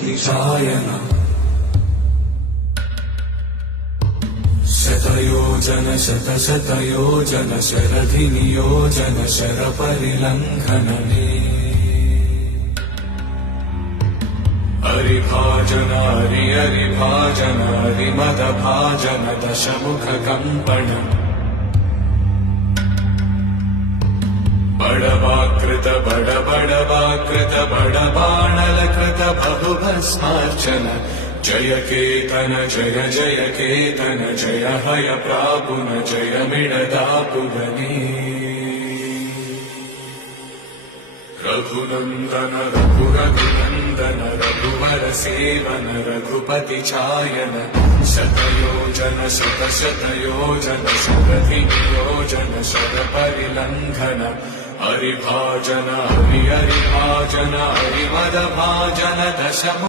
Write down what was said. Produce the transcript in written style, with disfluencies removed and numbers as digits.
दिशायन शतयोजन शतशतयोजन शरधिनियोजन शरपरिलङ्घनने हरिभाजन हरिभाजन हरिमदभाजन दशमुखकम्पण बडवाकृत बडवाकृत बडबाणलकृत बहुभस्मार्चन जय केतन जय जय केतन जय हय प्रापुन जय मिडदापुगने रघुनन्दन रघुरघुनन्दन रघुवर सेवन रघुपति चायन शतयोजन शतशतयोजन शरधिनियोजन शरपरिलङ्घन हरिभाजन हरिभाजन हरिमदभाजन दशम